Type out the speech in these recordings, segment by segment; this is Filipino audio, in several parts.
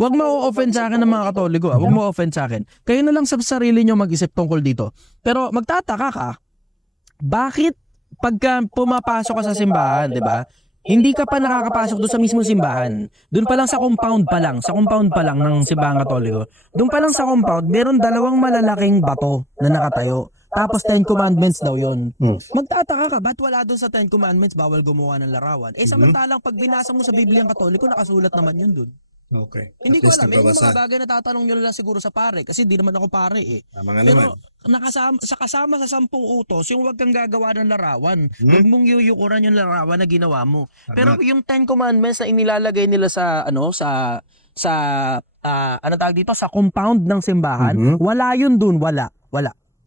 Wag mo offend sa akin ng mga Katoliko. Wag mo offend sa akin. Kayo na lang sa sarili nyo mag-isip tungkol dito. Pero magtataka ka, bakit pagka pumapasok ka sa simbahan, 'di ba? Hindi ka pa nakakapasok doon sa mismong simbahan. Doon pa lang sa compound pa lang ng simbahan Katoliko. Doon pa lang sa compound, meron dalawang malalaking bato na nakatayo. Tapos 10 commandments daw 'yon. Magtataka ka, ba't wala doon sa 10 commandments bawal gumawa ng larawan? Samantalang pag binasa mo sa Bibliang Katoliko, nakasulat naman 'yun doon. Okay. Hindi ko At least alam. Yan yung mga nagbabasa. bagay na tatanong nyo lang siguro sa pare. Kasi di naman ako pare eh. Tama nga naman. Pero kasama sa 10 utos, yung huwag kang gagawa ng larawan. Huwag mong yuyukuran yung larawan na ginawa mo. Pero Tama. yung 10 commandments na inilalagay nila sa ano tawag dito, sa compound ng simbahan, wala yun dun. Wala.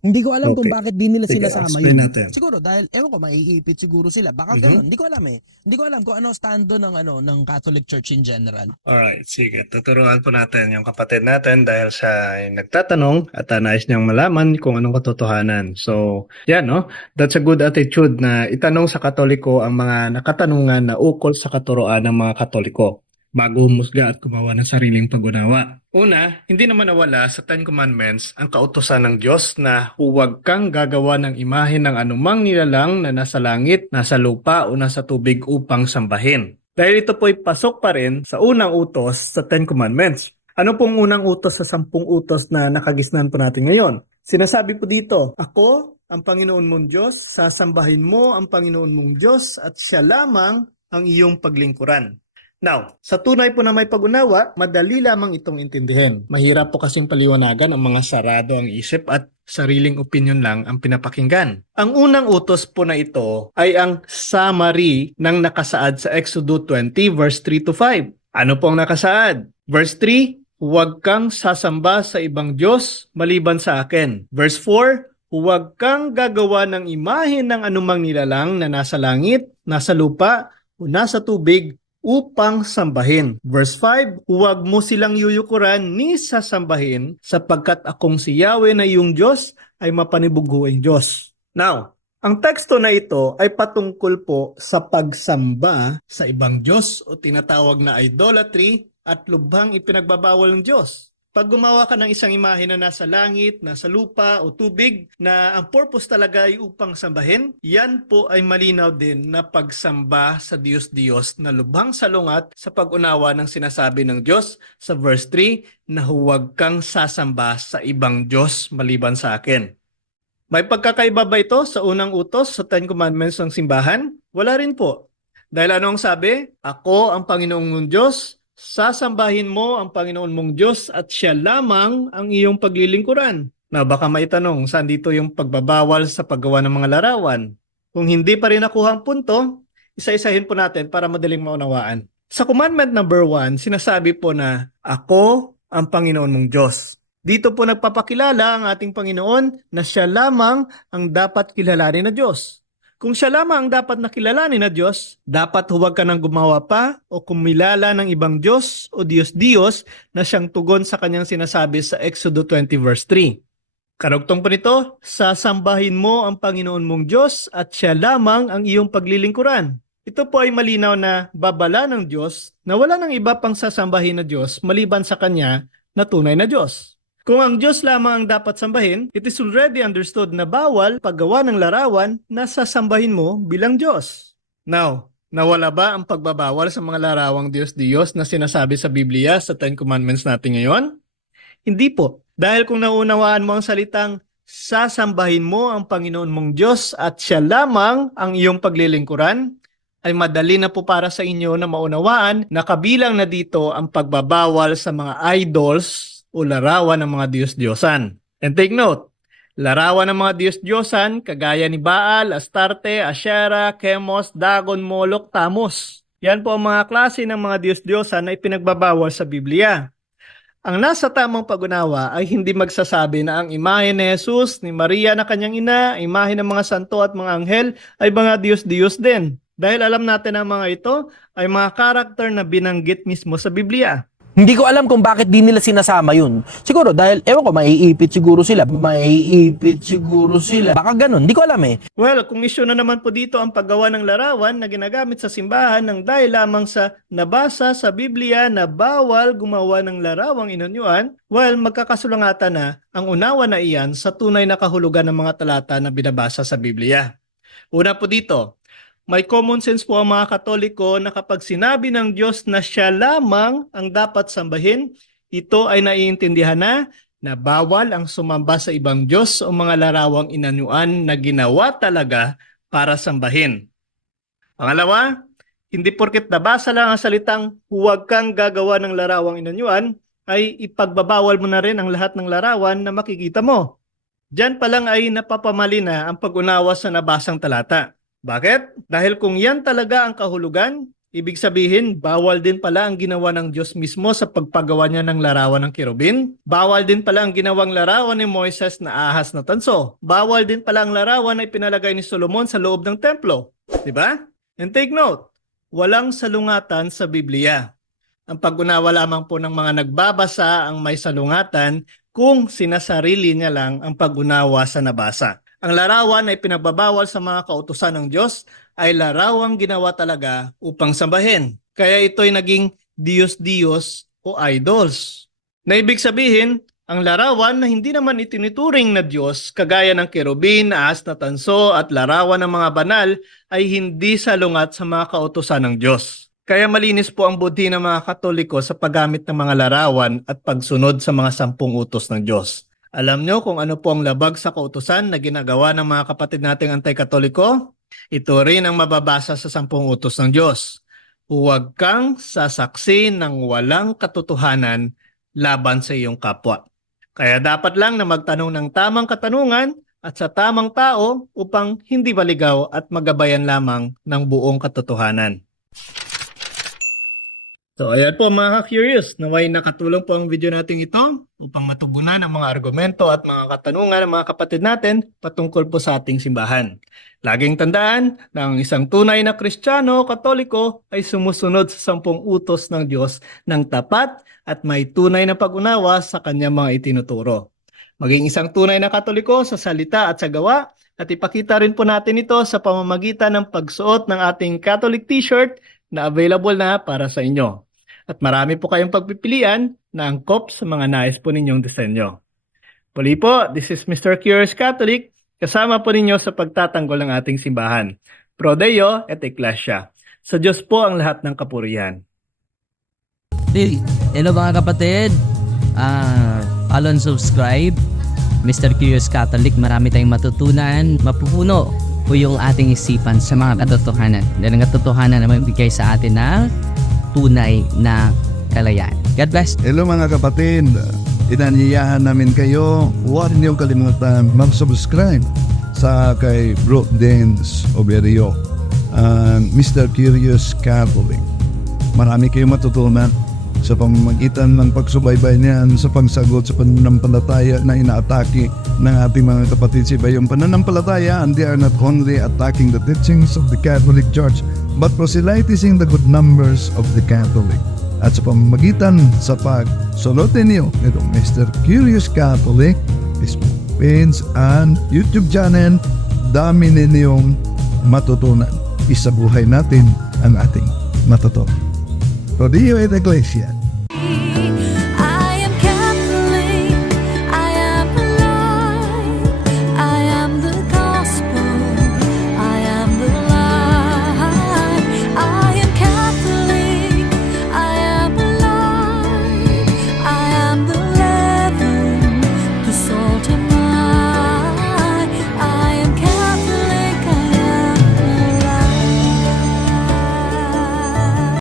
Hindi ko alam kung Okay. bakit di nila Sige, sinasama explain yun. natin. Siguro dahil ewan ko maiipit siguro sila. Baka ganun. Hindi ko alam eh. Hindi ko alam kung ano stando ng Catholic Church in general. Alright, sige. Tuturuan po natin yung kapatid natin dahil siya ay nagtatanong at nais niyang malaman kung anong katotohanan. So, yan, no? That's a good attitude na itanong sa Katoliko ang mga nakatanungan na ukol sa katuroan ng mga Katoliko bago humusga at gumawa ng sariling pag-unawa. Una, hindi naman nawala sa Ten Commandments ang kautusan ng Diyos na huwag kang gagawa ng imahe ng anumang nilalang na nasa langit, nasa lupa o nasa tubig upang sambahin. Dahil ito po'y pasok pa rin sa unang utos sa Ten Commandments. Ano pong unang utos sa 10 utos na nakagisnan po natin ngayon? Sinasabi po dito, ako, ang Panginoon mong Diyos, sasambahin mo ang Panginoon mong Diyos at siya lamang ang iyong paglingkuran. Now, sa tunay po na may pag-unawa, madali lamang itong intindihin. Mahirap po kasing paliwanagan ang mga sarado ang isip at sariling opinion lang ang pinapakinggan. Ang unang utos po na ito ay ang summary ng nakasaad sa Exodus 20 verse 3 to 5. Ano po ang nakasaad? Verse 3, huwag kang sasamba sa ibang Diyos maliban sa akin. Verse 4, huwag kang gagawa ng imahe ng anumang nilalang na nasa langit, nasa lupa, o nasa tubig upang sambahin. Verse 5, huwag mo silang yuyukuran ni sasambahin sapagkat akong si Yahweh na iyong Diyos ay mapanibughuing Diyos. Now, ang teksto na ito ay patungkol po sa pagsamba sa ibang Diyos o tinatawag na idolatry at lubhang ipinagbabawal ng Diyos. Pag gumawa ka ng isang imahe na nasa langit, nasa lupa o tubig na ang purpose talaga ay upang sambahin, yan po ay malinaw din na pagsamba sa Diyos-Diyos na lubhang salungat sa pag-unawa ng sinasabi ng Diyos sa verse 3 na huwag kang sasamba sa ibang Diyos maliban sa akin. May pagkakaiba ba ito sa unang utos sa Ten Commandments ng simbahan? Wala rin po. Dahil ano ang sabi? Ako ang Panginoong mong Diyos, sasambahin mo ang Panginoon mong Diyos at siya lamang ang iyong paglilingkuran. Na baka may tanong, saan dito yung pagbabawal sa paggawa ng mga larawan? Kung hindi pa rin nakuha ang punto, isa-isahin po natin para madaling maunawaan. Sa commandment number 1, sinasabi po na, ako ang Panginoon mong Diyos. Dito po nagpapakilala ang ating Panginoon na siya lamang ang dapat kilalanin na Diyos. Kung siya lamang ang dapat nakilalanin na Diyos, dapat huwag ka nang gumawa pa o kumilala ng ibang Diyos o Diyos-Diyos na siyang tugon sa kanyang sinasabi sa Exodus 20 verse 3. Karugtong po nito, sasambahin mo ang Panginoon mong Diyos at siya lamang ang iyong paglilingkuran. Ito po ay malinaw na babala ng Diyos na wala nang iba pang sasambahin na Diyos maliban sa kanya na tunay na Diyos. Kung ang Diyos lamang ang dapat sambahin, it is already understood na bawal paggawa ng larawan na sasambahin mo bilang Diyos. Now, nawala ba ang pagbabawal sa mga larawang Diyos-Diyos na sinasabi sa Biblia sa Ten Commandments natin ngayon? Hindi po. Dahil kung naunawaan mo ang salitang sasambahin mo ang Panginoon mong Diyos at siya lamang ang iyong paglilingkuran, ay madali na po para sa inyo na maunawaan na kabilang na dito ang pagbabawal sa mga idols o larawan ng mga Diyos-Diyosan. And take note, larawan ng mga Diyos-Diyosan kagaya ni Baal, Astarte, Asherah, Chemos, Dagon, Moloch, Tammuz. Yan po ang mga klase ng mga Diyos-Diyosan na ipinagbabawal sa Biblia. Ang nasa tamang pag-unawa ay hindi magsasabi na ang imahe ni Jesus, ni Maria na kanyang ina, imahe ng mga santo at mga anghel ay mga Diyos-Diyos din. Dahil alam natin ang mga ito ay mga karakter na binanggit mismo sa Biblia. Hindi ko alam kung bakit di nila sinasama yun. Siguro dahil, ewan ko, maiipit siguro sila. Baka ganun, di ko alam eh. Well, kung issue na naman po dito ang paggawa ng larawan na ginagamit sa simbahan ng dahil lamang sa nabasa sa Biblia na bawal gumawa ng larawang inonyuan, well, magkakasulangatan na ang unawa na iyan sa tunay na kahulugan ng mga talata na binabasa sa Biblia. Una po dito, may common sense po ang mga Katoliko na kapag sinabi ng Diyos na siya lamang ang dapat sambahin, ito ay naiintindihan na bawal ang sumamba sa ibang Diyos o mga larawang inanyuan na ginawa talaga para sambahin. Pangalawa, hindi porket nabasa lang ang salitang huwag kang gagawa ng larawang inanyuan, ay ipagbabawal mo na rin ang lahat ng larawan na makikita mo. Diyan pa lang ay napapamali na ang pag-unawa sa nabasang talata. Bakit? Dahil kung yan talaga ang kahulugan, ibig sabihin, bawal din pala ang ginawa ng Diyos mismo sa pagpagawa niya ng larawan ng kerubin. Bawal din pala ang ginawang larawan ni Moises na ahas na tanso. Bawal din pala ang larawan na ipinalagay ni Solomon sa loob ng templo. Diba? And take note, walang salungatan sa Biblia. Ang pag-unawa lamang po ng mga nagbabasa ang may salungatan kung sinasarili niya lang ang pag-unawa sa nabasa. Ang larawan na ipinagbabawal sa mga kautusan ng Diyos ay larawang ginawa talaga upang sambahin. Kaya ito'y naging Diyos-Diyos o idols. Na ibig sabihin, ang larawan na hindi naman itinituring na Diyos, kagaya ng kerubin, ahas na tanso at larawan ng mga banal, ay hindi salungat sa mga kautusan ng Diyos. Kaya malinis po ang budhi ng mga Katoliko sa paggamit ng mga larawan at pagsunod sa mga 10 utos ng Diyos. Alam nyo kung ano po ang labag sa kautusan na ginagawa ng mga kapatid nating anti-Katoliko? Ito rin ang mababasa sa 10 utos ng Diyos. Huwag kang sasaksi ng walang katotohanan laban sa iyong kapwa. Kaya dapat lang na magtanong ng tamang katanungan at sa tamang tao upang hindi maligaw at magabayan lamang ng buong katotohanan. So ayan po mga ka-curious, naway nakatulong po ang video natin ito upang matugunan ang mga argumento at mga katanungan ng mga kapatid natin patungkol po sa ating simbahan. Laging tandaan na ang isang tunay na Kristiyano o Katoliko ay sumusunod sa 10 utos ng Diyos ng tapat at may tunay na pag-unawa sa kanyang mga itinuturo. Maging isang tunay na Katoliko sa salita at sa gawa at ipakita rin po natin ito sa pamamagitan ng pagsuot ng ating Catholic t-shirt na available na para sa inyo. At marami po kayong pagpipilian na angkop sa mga nais po ninyong disenyo. Muli po, this is Mr. Curious Catholic, kasama po ninyo sa pagtatanggol ng ating simbahan. Pro Deo et Ecclesia. Sa Diyos po ang lahat ng kapurihan. Hello mga kapatid, follow and subscribe Mr. Curious Catholic. Marami tayong matutunan, mapupuno po yung ating isipan sa mga katotohanan. Dahil ang katotohanan na magbigay sa atin ng tunay na kalayaan. God bless. Hello mga kapatid, inanyayahan namin kayo, huwag niyong kalimutan mag-subscribe sa kay Bro Dance Oberio, Mr. Curious Catholic. Marami kayong matutunan sa pamamagitan ng pagsubaybay niyan sa pagsagot sa pananampalataya na inaatake ng ating mga kapatid sa iba. Yung pananampalataya, and they are not only attacking the teachings of the Catholic Church, but proselytizing the good numbers of the Catholic. At sa pamamagitan sa pagsunod ninyo nitong Mr. Curious Catholic, Facebook page and YouTube channel, dami ninyong matutunan. Isabuhay natin ang ating matutunan. Pro Deo et Ecclesia.